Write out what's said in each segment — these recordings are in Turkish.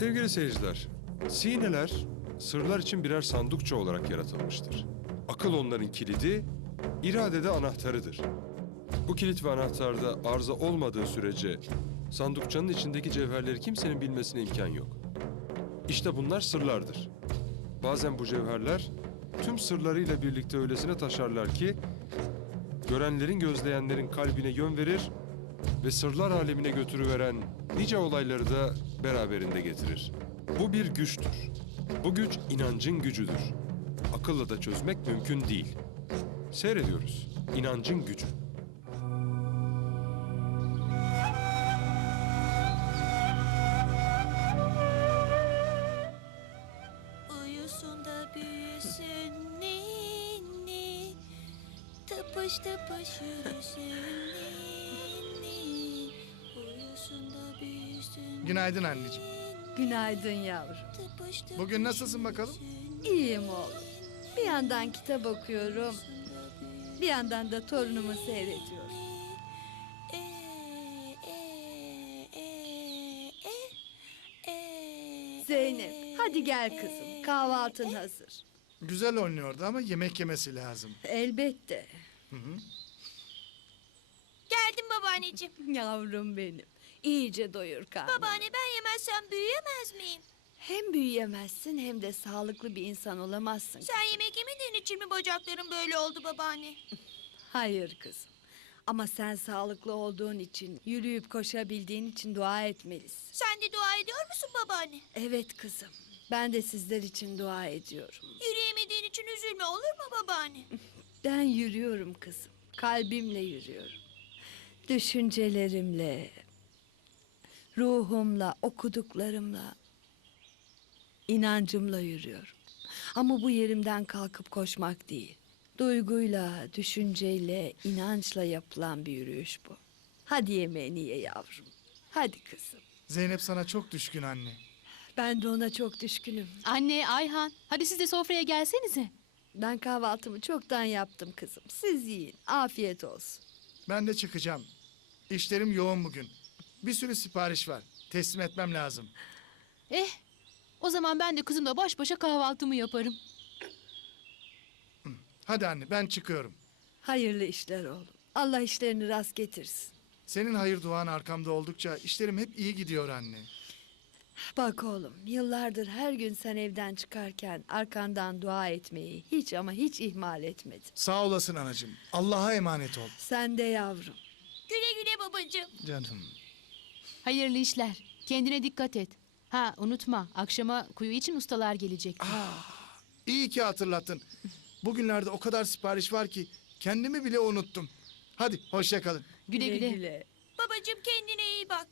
Sevgili seyirciler, sineler sırlar için birer sandukça olarak yaratılmıştır. Akıl onların kilidi, irade de anahtarıdır. Bu kilit ve anahtarda arıza olmadığı sürece sandukçanın içindeki cevherleri kimsenin bilmesine imkan yok. İşte bunlar sırlardır. Bazen bu cevherler tüm sırlarıyla birlikte öylesine taşarlar ki görenlerin gözleyenlerin kalbine yön verir ve sırlar alemine götürüveren nice olayları da beraberinde getirir. Bu bir güçtür. Bu güç inancın gücüdür. Akılla da çözmek mümkün değil. Seyrediyoruz. İnancın gücü. Tıpış tıpış yürüsün Günaydın anneciğim. Günaydın yavrum. Bugün nasılsın bakalım? İyiyim oğlum. Bir yandan kitap okuyorum. Bir yandan da torunumu seyrediyorum. Zeynep hadi gel kızım. Kahvaltın hazır. Güzel oynuyordu ama yemek yemesi lazım. Elbette. Geldim babaanneciğim Yavrum benim. İyice doyur karnını. Babaanne ben yemezsem büyüyemez miyim? Hem büyüyemezsin hem de sağlıklı bir insan olamazsın. Sen yemek yemediğin için mi bacaklarım böyle oldu babaanne? Hayır kızım. Ama sen sağlıklı olduğun için, yürüyüp koşabildiğin için dua etmelisin. Sen de dua ediyor musun babaanne? Evet kızım. Ben de sizler için dua ediyorum. Yürüyemediğin için üzülme olur mu babaanne? Ben yürüyorum kızım. Kalbimle yürüyorum. Düşüncelerimle, ruhumla, okuduklarımla, inancımla yürüyorum. Ama bu yerimden kalkıp koşmak değil. Duyguyla, düşünceyle, inançla yapılan bir yürüyüş bu. Hadi yemeğini ye yavrum. Hadi kızım. Zeynep sana çok düşkün anne. Ben de ona çok düşkünüm. Anne, Ayhan, hadi siz de sofraya gelsenize. Ben kahvaltımı çoktan yaptım kızım. Siz yiyin. Afiyet olsun. Ben de çıkacağım. İşlerim yoğun bugün. Bir sürü sipariş var. Teslim etmem lazım. Eh, o zaman ben de kızımla baş başa kahvaltımı yaparım. Hadi anne ben çıkıyorum. Hayırlı işler oğlum. Allah işlerini rast getirsin. Senin hayır duan arkamda oldukça işlerim hep iyi gidiyor anne. Bak oğlum, yıllardır her gün sen evden çıkarken arkandan dua etmeyi hiç ama hiç ihmal etmedin. Sağ olasın anacığım. Allah'a emanet ol. Sen de yavrum. Güle güle babacığım. Canım. Hayırlı işler. Kendine dikkat et. Ha, unutma, akşama kuyu için ustalar gelecek. İyi ki hatırlattın. Bugünlerde o kadar sipariş var ki kendimi bile unuttum. Hadi hoşça kalın. Güle güle. Babacığım kendine iyi bak.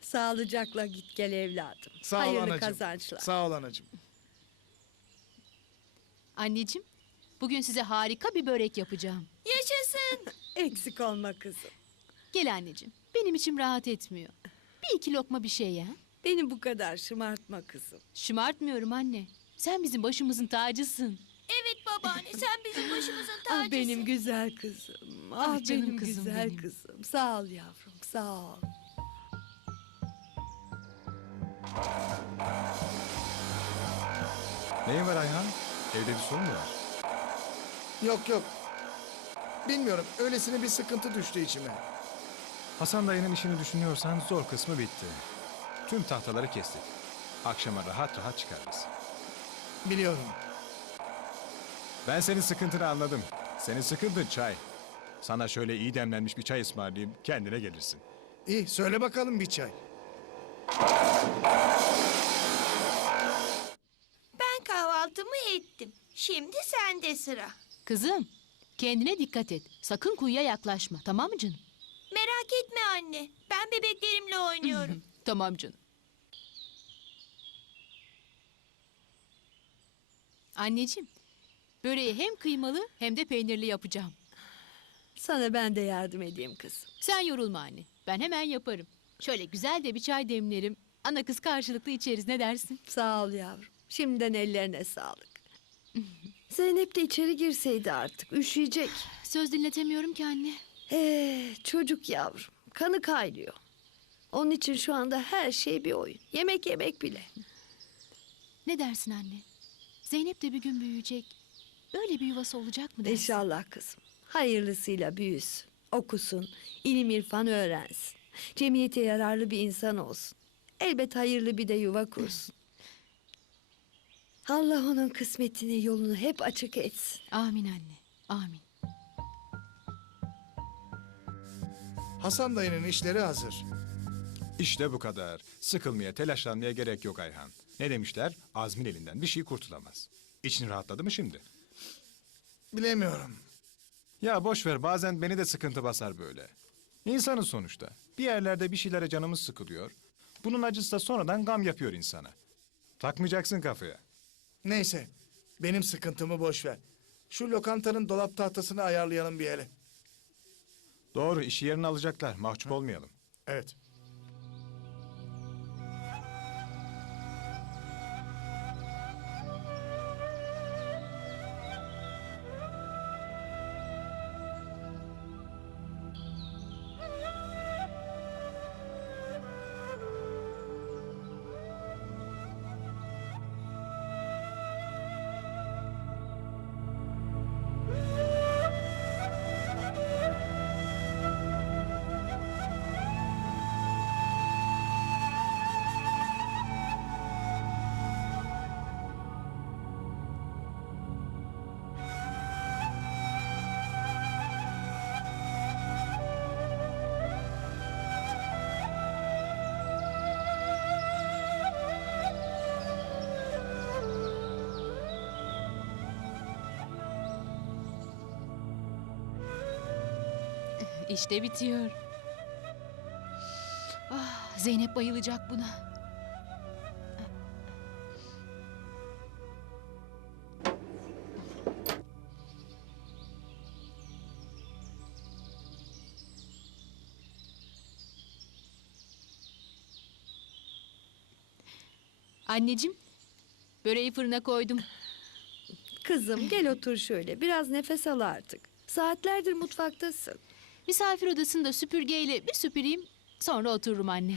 Sağlıcakla git gel evladım. Sağ ol Hayırlı anacığım. kazançlar. Sağ ol anacığım. Anneciğim, bugün size harika bir börek yapacağım. Yaşasın. Eksik olma kızım. Gel anneciğim, benim içim rahat etmiyor. Bir iki lokma bir şey ya. Beni bu kadar şımartma kızım. Şımartmıyorum anne. Sen bizim başımızın tacısın. Evet babaanne sen bizim başımızın Ah tacısın. benim güzel kızım. Ah, Ah canım benim kızım güzel benim. kızım. Sağ ol yavrum, sağ ol. Neyin var Ayhan? Evde bir sorun mu var? Yok yok. Bilmiyorum. Öylesine bir sıkıntı düştü içime. Hasan dayının işini düşünüyorsan zor kısmı bitti. Tüm tahtaları kestik. Akşama rahat rahat çıkarız. Biliyorum. Ben senin sıkıntını anladım. Senin sıkıntın çay. Sana şöyle iyi demlenmiş bir çay ısmarlayayım, kendine gelirsin. İyi söyle bakalım bir çay. Ben kahvaltımı ettim. Şimdi sende sıra. Kızım, kendine dikkat et. Sakın kuyuya yaklaşma, tamam mı canım? Merak etme anne. Ben bebeklerimle oynuyorum. Tamam canım. Anneciğim, böreği hem kıymalı hem de peynirli yapacağım. Sana ben de yardım edeyim kızım. Sen yorulma anne. Ben hemen yaparım. Şöyle güzel de bir çay demlerim. Ana kız karşılıklı içeriz ne dersin? Sağ ol yavrum. Şimdiden ellerine sağlık. Zeynep de içeri girseydi artık. Üşüyecek. Söz dinletemiyorum ki anne. Ee, çocuk yavrum. Kanı kaynıyor. Onun için şu anda her şey bir oyun. Yemek yemek bile. Ne dersin anne? Zeynep de bir gün büyüyecek. Öyle bir yuvası olacak mı dersin? İnşallah kızım. Hayırlısıyla büyüsün, okusun, ilim irfan öğrensin. Cemiyete yararlı bir insan olsun. Elbet hayırlı bir de yuva kursun. Allah onun kısmetini, yolunu hep açık etsin. Amin anne. Amin. Hasan dayının işleri hazır. İşte bu kadar. Sıkılmaya, telaşlanmaya gerek yok Ayhan. Ne demişler? Azmin elinden bir şey kurtulamaz. İçin rahatladı mı şimdi? Bilemiyorum. Ya boş ver bazen beni de sıkıntı basar böyle. İnsanız sonuçta. Bir yerlerde bir şeylere canımız sıkılıyor. Bunun acısı da sonradan gam yapıyor insana. Takmayacaksın kafaya. Neyse. Benim sıkıntımı boş ver. Şu lokantanın dolap tahtasını ayarlayalım bir hele. Doğru işi yerine alacaklar. Mahcup olmayalım. Evet. İşte bitiyor. Ah, Zeynep bayılacak buna. Anneciğim, böreği fırına koydum. Kızım gel otur şöyle. Biraz nefes al artık. Saatlerdir mutfaktasın. Misafir odasını da süpürgeyle bir süpüreyim, sonra otururum anne.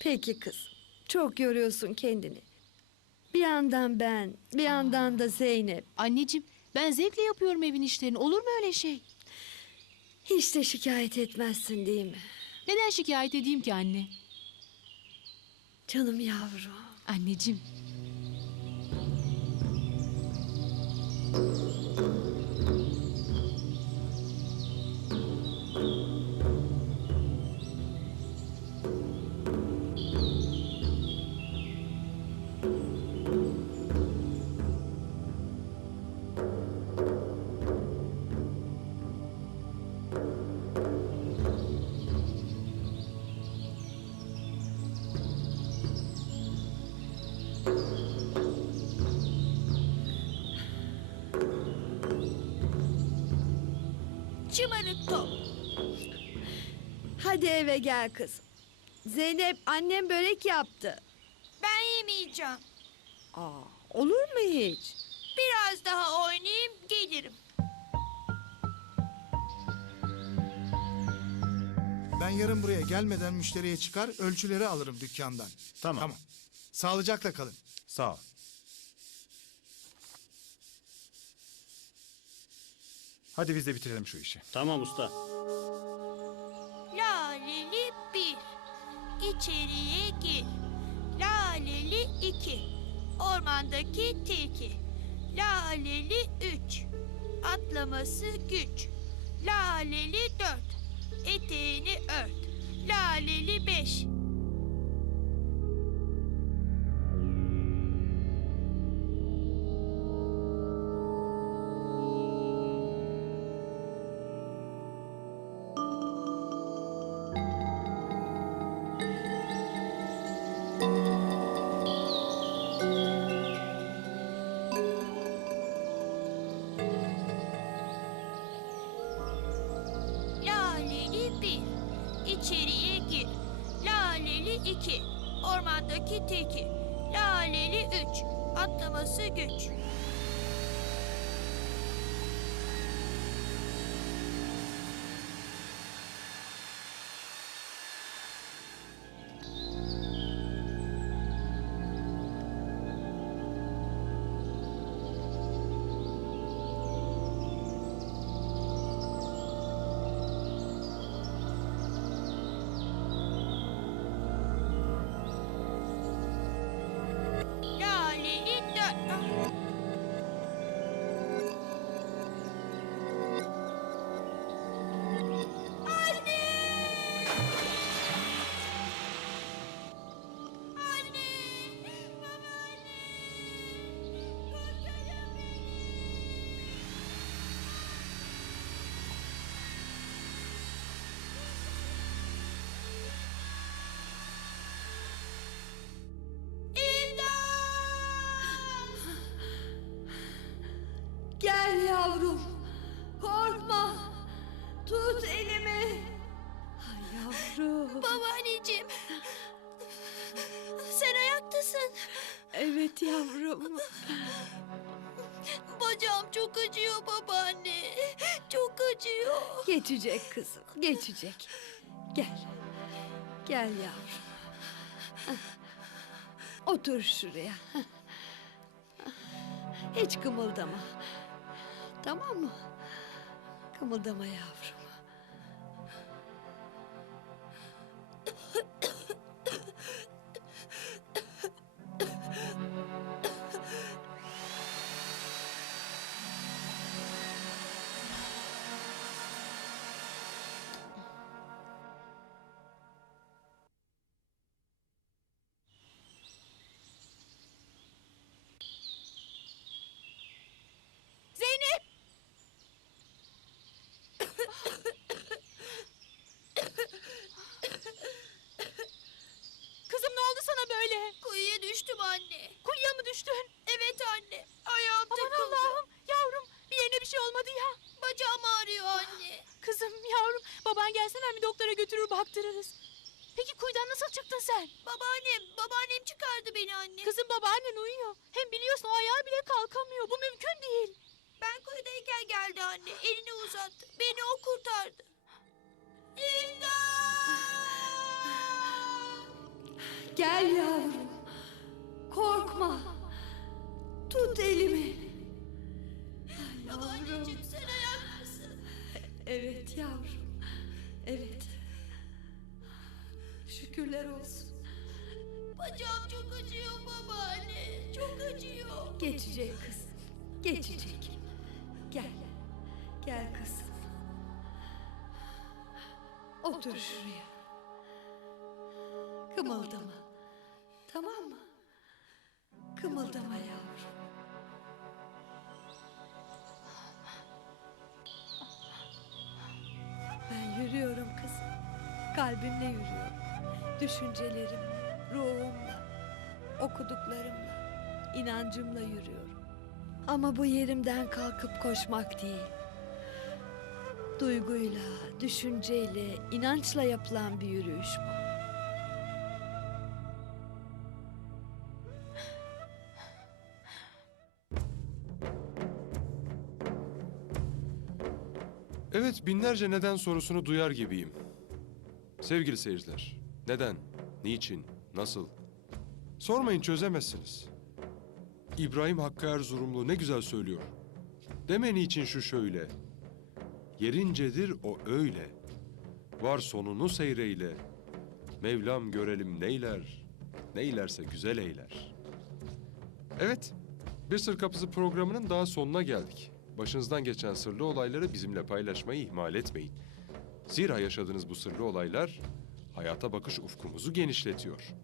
Peki kızım. Çok yoruyorsun kendini. Bir yandan ben, bir yandan da Zeynep. Anneciğim, ben zevkle yapıyorum evin işlerini. Olur mu öyle şey? Hiç de şikayet etmezsin değil mi? Neden şikayet edeyim ki anne? Canım yavrum. Anneciğim. Hadi eve gel kızım. Zeynep annem börek yaptı. Ben yemeyeceğim. Aa, olur mu hiç? Biraz daha oynayayım gelirim. Ben yarın buraya gelmeden müşteriye çıkar, ölçüleri alırım dükkandan. Tamam. Tamam. Sağlıcakla kalın. Sağ ol. Hadi biz de bitirelim şu işi. Tamam usta. Laleli bir. İçeriye gir. Laleli iki. Ormandaki tilki. Laleli üç. Atlaması güç. Laleli dört. Eteğini ört. Laleli beş. Ormandaki tilki. Laleli üç. Atlaması güç. Çok acıyor babaanne. Çok acıyor. Geçecek kızım, geçecek. Gel. Gel yavrum. Otur şuraya. Hiç kımıldama. Tamam mı? Kımıldama yavrum. Gel yavrum. Korkma. Tut elimi. Yavrum. Babaanneciğim sen ayaktasın. Evet yavrum. Evet. Şükürler olsun. Bacağım çok acıyor babaanne. Çok acıyor. Geçecek kız. Geçecek. Gel. Gel kızım. Otur şuraya. Kımıldama. Tamam mı? Kımıldama yavrum. Ben yürüyorum kızım. Kalbimle yürüyorum. Düşüncelerimle, ruhumla, okuduklarımla, inancımla yürüyorum. Ama bu yerimden kalkıp koşmak değil. Duyguyla, düşünceyle, inançla yapılan bir yürüyüş bu. Binlerce neden sorusunu duyar gibiyim. Sevgili seyirciler, neden, niçin, nasıl? Sormayın çözemezsiniz. İbrahim Hakkı Erzurumlu ne güzel söylüyor. Deme niçin şu şöyle. Yerincedir o öyle. Var sonunu seyreyle. Mevlam görelim neyler, neylerse güzel eyler. Evet, Bir Sır Kapısı programının daha sonuna geldik. Başınızdan geçen sırlı olayları bizimle paylaşmayı ihmal etmeyin. Zira yaşadığınız bu sırlı olaylar hayata bakış ufkumuzu genişletiyor.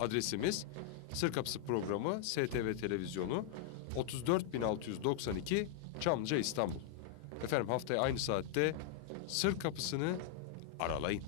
Adresimiz Sır Kapısı programı STV Televizyonu 34692 Çamlıca İstanbul. Efendim haftaya aynı saatte Sır Kapısı'nı aralayın.